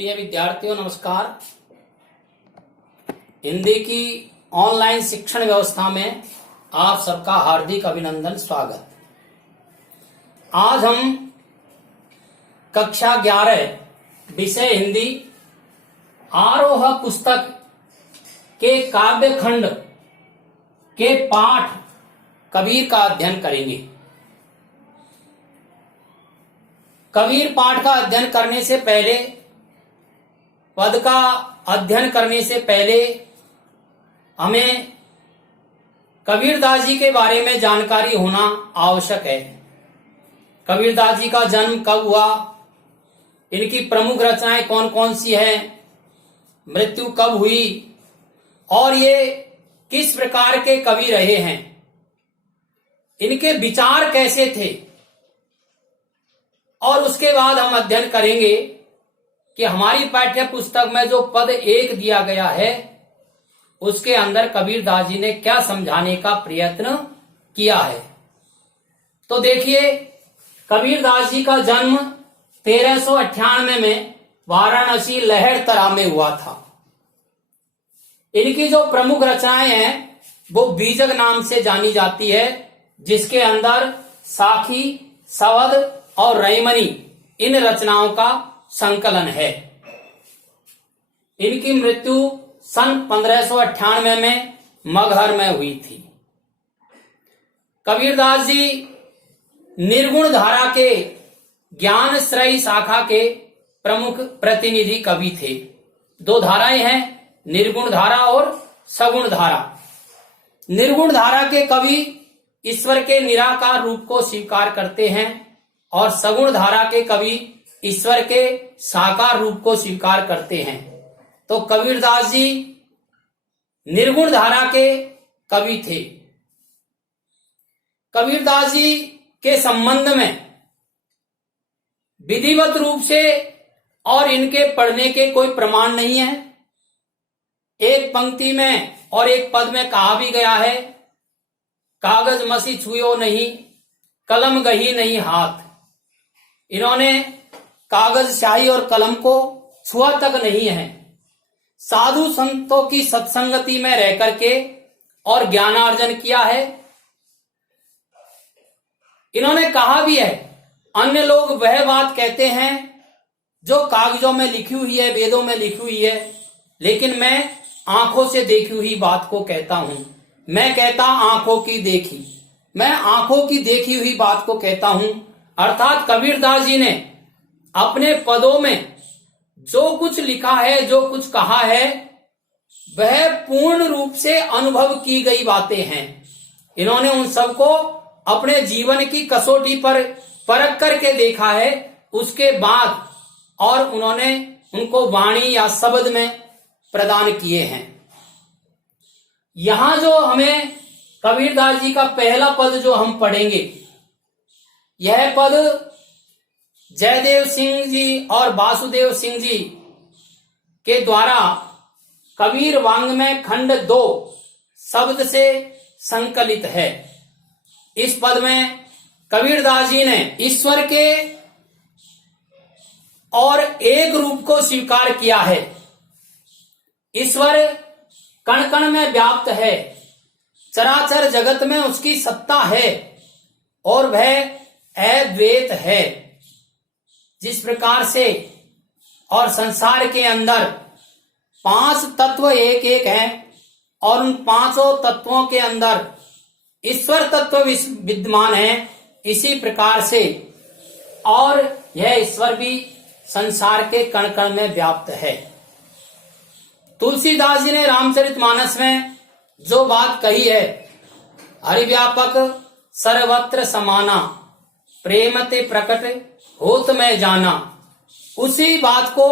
प्रिय विद्यार्थियों नमस्कार। हिंदी की ऑनलाइन शिक्षण व्यवस्था में आप सबका हार्दिक अभिनंदन स्वागत। आज हम कक्षा 11 विषय हिंदी आरोह पुस्तक के काव्य खंड के पाठ कबीर का अध्ययन करेंगे। कबीर पाठ का अध्ययन करने से पहले, पद का अध्ययन करने से पहले हमें कबीरदास जी के बारे में जानकारी होना आवश्यक है। कबीरदास जी का जन्म कब हुआ, इनकी प्रमुख रचनाएं कौन कौन सी हैं, मृत्यु कब हुई और ये किस प्रकार के कवि रहे हैं, इनके विचार कैसे थे, और उसके बाद हम अध्ययन करेंगे कि हमारी पाठ्य पुस्तक में जो पद 1 दिया गया है उसके अंदर कबीरदास जी ने क्या समझाने का प्रयत्न किया है। तो देखिए, कबीरदास जी का जन्म 1398 में वाराणसी लहरतरा में हुआ था। इनकी जो प्रमुख रचनाएं हैं वो बीजक नाम से जानी जाती है, जिसके अंदर साखी, सवद और रैमनी इन रचनाओं का संकलन है। इनकी मृत्यु सन 1598 में मगहर में हुई थी। कबीरदास जी निर्गुण धारा के ज्ञान श्रेयी शाखा के प्रमुख प्रतिनिधि कवि थे। 2 धाराएं हैं, निर्गुण धारा और सगुण धारा। निर्गुण धारा के कवि ईश्वर के निराकार रूप को स्वीकार करते हैं और सगुण धारा के कवि ईश्वर के साकार रूप को स्वीकार करते हैं। तो कबीरदास जी निर्गुण धारा के कवि थे। कबीरदास जी के संबंध में विधिवत रूप से और इनके पढ़ने के कोई प्रमाण नहीं है। एक पंक्ति में और एक पद में कहा भी गया है, कागज मसी छुयो नहीं, कलम गही नहीं हाथ। इन्होंने कागज, स्याही और कलम को छुआ तक नहीं है। साधु संतों की सत्संगति में रह करके और ज्ञानार्जन किया है। इन्होंने कहा भी है, अन्य लोग वह बात कहते हैं जो कागजों में लिखी हुई है, वेदों में लिखी हुई है, लेकिन मैं आंखों से देखी हुई बात को कहता हूं। मैं कहता आंखों की देखी, मैं आंखों की देखी हुई बात को कहता हूं। अर्थात कबीरदास जी ने अपने पदों में जो कुछ लिखा है, जो कुछ कहा है, वह पूर्ण रूप से अनुभव की गई बातें हैं। इन्होंने उन सबको अपने जीवन की कसौटी पर परख करके देखा है, उसके बाद और उन्होंने उनको वाणी या शब्द में प्रदान किए हैं। यहां जो हमें कबीरदास जी का पहला पद जो हम पढ़ेंगे, यह पद जयदेव सिंह जी और वासुदेव सिंह जी के द्वारा कबीर वांग में खंड 2 शब्द से संकलित है। इस पद में कबीरदास जी ने ईश्वर के और एक रूप को स्वीकार किया है। ईश्वर कण कण में व्याप्त है, चराचर जगत में उसकी सत्ता है और वह अद्वैत है। जिस प्रकार से और संसार के अंदर 5 तत्व एक एक हैं और उन 5 तत्वों के अंदर ईश्वर तत्व विद्यमान है, इसी प्रकार से और यह ईश्वर भी संसार के कण कण में व्याप्त है। तुलसीदास जी ने रामचरितमानस में जो बात कही है, हरिव्यापक सर्वत्र समाना, प्रेम ते प्रकट होत में जाना, उसी बात को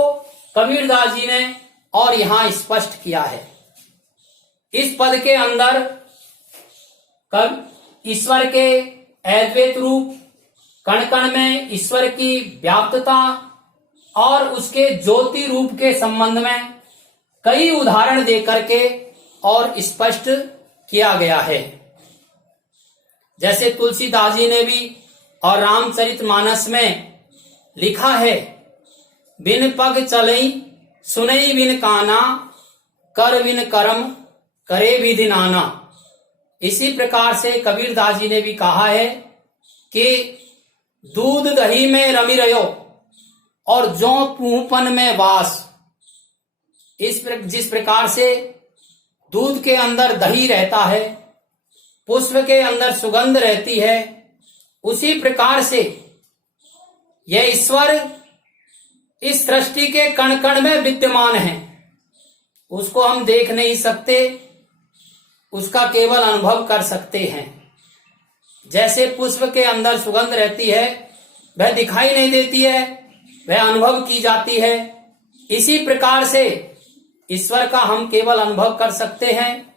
कबीरदास जी ने और यहां स्पष्ट किया है। इस पद के अंदर ईश्वर के अद्वैत रूप, कण कण में ईश्वर की व्याप्तता और उसके ज्योति रूप के संबंध में कई उदाहरण देकर के और स्पष्ट किया गया है। जैसे तुलसीदास जी ने भी और रामचरितमानस में लिखा है बिन पग चलई, सुनई बिन काना, कर बिन कर्म, करे विधि नाना। इसी प्रकार से कबीरदास जी ने भी कहा है कि दूध दही में रमी रहो और जो पूहपन में वास। जिस प्रकार से दूध के अंदर दही रहता है, पुष्प के अंदर सुगंध रहती है, उसी प्रकार से यह ईश्वर इस सृष्टि के कण कण में विद्यमान है। उसको हम देख नहीं सकते, उसका केवल अनुभव कर सकते हैं। जैसे पुष्प के अंदर सुगंध रहती है, वह दिखाई नहीं देती है, वह अनुभव की जाती है। इसी प्रकार से ईश्वर का हम केवल अनुभव कर सकते हैं।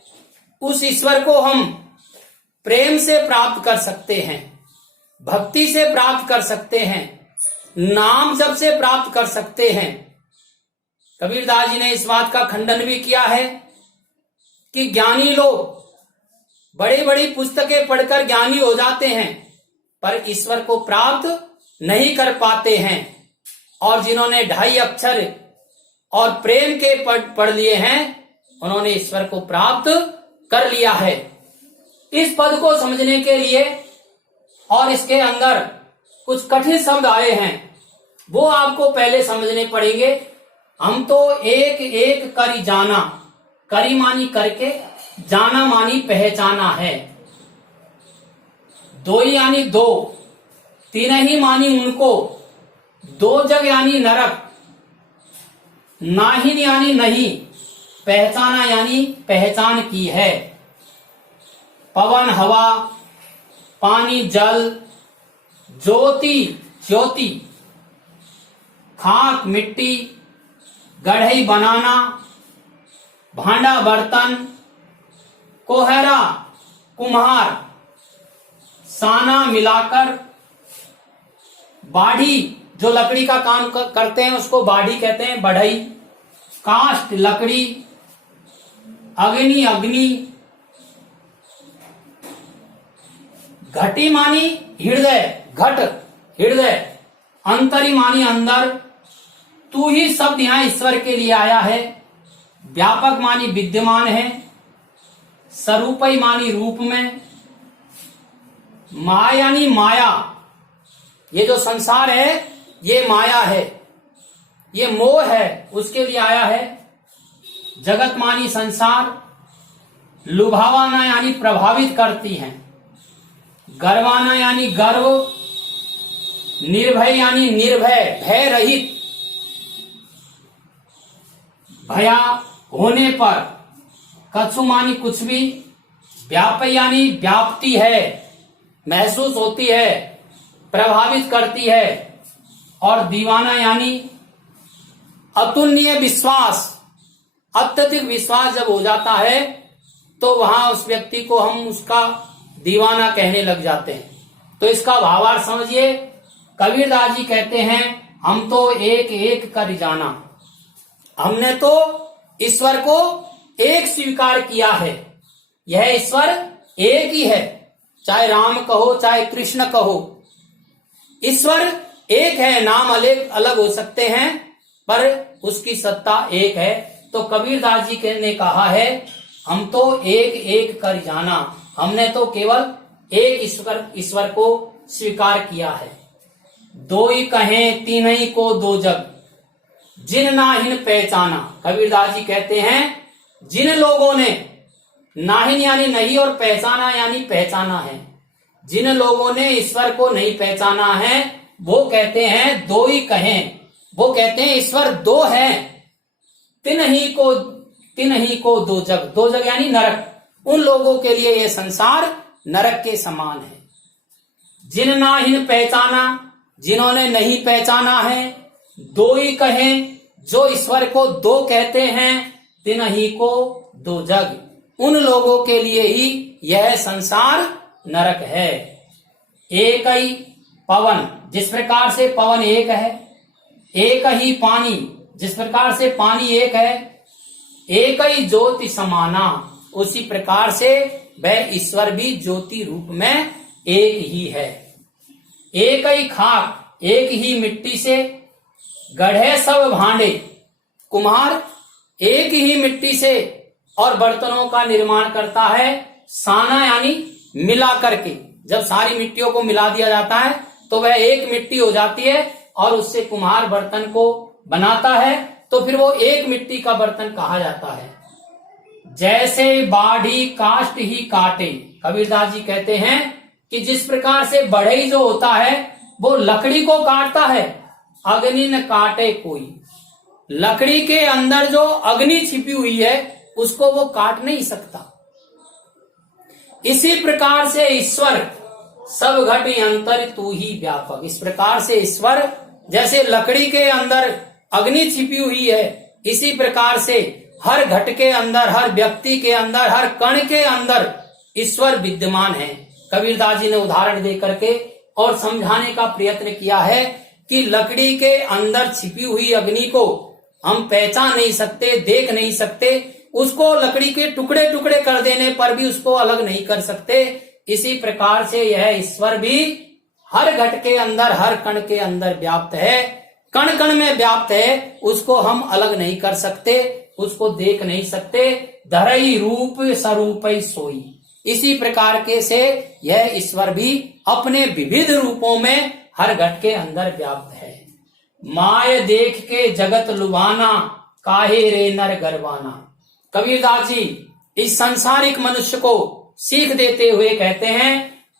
उस ईश्वर को हम प्रेम से प्राप्त कर सकते हैं, भक्ति से प्राप्त कर सकते हैं, नाम जप से प्राप्त कर सकते हैं। कबीरदास जी ने इस बात का खंडन भी किया है कि ज्ञानी लोग बड़ी बड़ी पुस्तकें पढ़कर ज्ञानी हो जाते हैं, पर ईश्वर को प्राप्त नहीं कर पाते हैं। और जिन्होंने 2.5 अक्षर और प्रेम के पढ़ लिए हैं, उन्होंने ईश्वर को प्राप्त कर लिया है। इस पद को समझने के लिए और इसके अंदर कुछ कठिन शब्द आए हैं, वो आपको पहले समझने पड़ेंगे। हम तो एक एक करी जाना, करी मानी करके, जाना मानी पहचाना है। दो यानी दो, तीन ही मानी उनको, दो जग यानी नरक, नाहिन यानी नहीं, पहचाना यानी पहचान की है। पवन हवा, पानी जल, ज्योति ज्योति, खाक मिट्टी, गढ़ई बनाना, भांडा बर्तन, कोहरा कुम्हार, साना मिलाकर, बाढ़ी जो लकड़ी का काम करते हैं उसको बाढ़ी कहते हैं, बढ़ई, काष्ठ लकड़ी, अग्नि अग्नि, घटी मानी हृदय, घट हृदय, अंतरी मानी अंदर। तू ही शब्द यहां ईश्वर के लिए आया है। व्यापक मानी विद्यमान है, स्वरूपई मानी रूप में, माया यानी माया, ये जो संसार है ये माया है, ये मोह है, उसके लिए आया है। जगत मानी संसार, लुभावाना यानी प्रभावित करती है, गर्वाना यानी गर्व, निर्भय यानी निर्भय, भय रहित, भया होने पर, कछु मानी कुछ भी, व्यापक यानी व्याप्ति है, महसूस होती है, प्रभावित करती है, और दीवाना यानी अतुलनीय विश्वास। अत्यधिक विश्वास जब हो जाता है तो वहां उस व्यक्ति को हम उसका दीवाना कहने लग जाते हैं। तो इसका भावार्थ समझिए। कबीरदास जी कहते हैं हम तो एक एक कर जाना, हमने तो ईश्वर को एक स्वीकार किया है। यह ईश्वर एक ही है, चाहे राम कहो चाहे कृष्ण कहो, ईश्वर एक है। नाम अलग हो सकते हैं पर उसकी सत्ता एक है। तो कबीरदास जी ने कहा है हम तो एक एक कर जाना, हमने तो केवल एक ईश्वर को स्वीकार किया है। दो ही कहें तीन ही को दो जग, जिन नाहिन पहचाना। कबीरदास जी कहते हैं जिन लोगों ने, नाहिन यानी नहीं और पहचाना यानी पहचाना है, जिन लोगों ने ईश्वर को नहीं पहचाना है वो कहते हैं दो ही कहें, वो कहते हैं ईश्वर दो हैं। तीन ही को दो जग, दो जग यानी नरक। उन लोगों के लिए ये संसार नरक के समान है। जिन नाहिन पहचाना, जिन्होंने नहीं पहचाना है। दो ही कहें, जो ईश्वर को दो कहते हैं, तीन ही को दो जग, उन लोगों के लिए ही यह संसार नरक है। एक ही पवन, जिस प्रकार से पवन एक है, एक ही पानी, जिस प्रकार से पानी एक है, एक ही ज्योति समाना, उसी प्रकार से वह ईश्वर भी ज्योति रूप में एक ही है। एक ही खाक, एक ही मिट्टी से गढ़े सब भांडे। कुम्हार एक ही मिट्टी से और बर्तनों का निर्माण करता है, साना यानी मिला करके। जब सारी मिट्टियों को मिला दिया जाता है तो वह एक मिट्टी हो जाती है और उससे कुम्हार बर्तन को बनाता है, तो फिर वो एक मिट्टी का बर्तन कहा जाता है। जैसे बाढ़ी काष्ट ही काटे। कबीरदास जी कहते हैं कि जिस प्रकार से बढ़ई जो होता है वो लकड़ी को काटता है, अग्नि न काटे कोई। लकड़ी के अंदर जो अग्नि छिपी हुई है उसको वो काट नहीं सकता। इसी प्रकार से ईश्वर सब घट अंतर तू ही व्यापक। इस प्रकार से ईश्वर जैसे लकड़ी के अंदर अग्नि छिपी हुई है, इसी प्रकार से हर घट के अंदर, हर व्यक्ति के अंदर, हर कण के अंदर ईश्वर विद्यमान है। कबीरदास जी ने उदाहरण दे करके और समझाने का प्रयत्न किया है कि लकड़ी के अंदर छिपी हुई अग्नि को हम पहचान नहीं सकते, देख नहीं सकते, उसको लकड़ी के टुकड़े टुकड़े कर देने पर भी उसको अलग नहीं कर सकते। इसी प्रकार से यह ईश्वर भी हर घट के अंदर, हर कण के अंदर व्याप्त है, कण कण में व्याप्त है। उसको हम अलग नहीं कर सकते, उसको देख नहीं सकते। धरई रूप स्वरूप सोई। इसी प्रकार के से यह ईश्वर भी अपने विविध रूपों में हर घट के अंदर व्याप्त है। माय देख के जगत लुभाना, काहे रे नर गरवाना। कबीरदास जी इस सांसारिक मनुष्य को सीख देते हुए कहते हैं,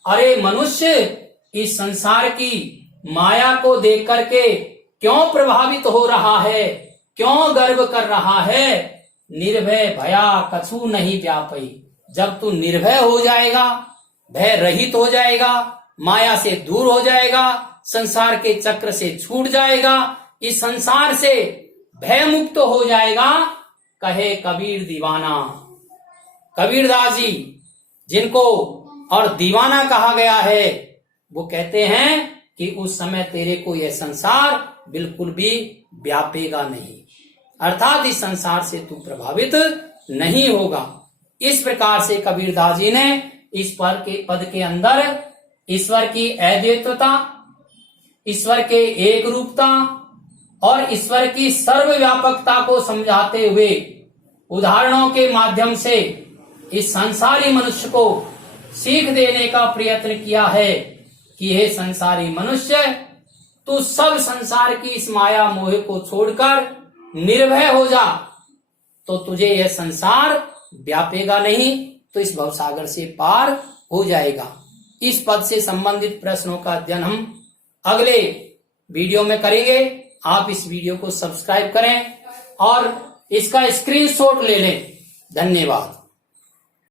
अरे मनुष्य, इस संसार की माया को देख करके क्यों प्रभावित हो रहा है, क्यों गर्व कर रहा है। निर्भय भया कछु नहीं व्यापी। जब तू निर्भय हो जाएगा, भय रहित हो जाएगा, माया से दूर हो जाएगा, संसार के चक्र से छूट जाएगा, इस संसार से भय मुक्त हो जाएगा, कहे कबीर दीवाना। कबीरदास जी जिनको और दीवाना कहा गया है, वो कहते हैं कि उस समय तेरे को यह संसार बिल्कुल भी व्यापेगा नहीं, अर्थात इस संसार से तू प्रभावित नहीं होगा। इस प्रकार से कबीरदास जी ने इस पद के अंदर ईश्वर की अद्वैतता, ईश्वर के एक रूपता और ईश्वर की सर्वव्यापकता को समझाते हुए उदाहरणों के माध्यम से इस संसारी मनुष्य को सीख देने का प्रयत्न किया है कि हे संसारी मनुष्य, तू सब संसार की इस माया मोह को छोड़कर निर्भय हो जा, तो तुझे यह संसार व्यापेगा नहीं, तो इस भवसागर से पार हो जाएगा। इस पद से संबंधित प्रश्नों का अध्ययन हम अगले वीडियो में करेंगे। आप इस वीडियो को सब्सक्राइब करें और इसका स्क्रीनशॉट ले लें। धन्यवाद।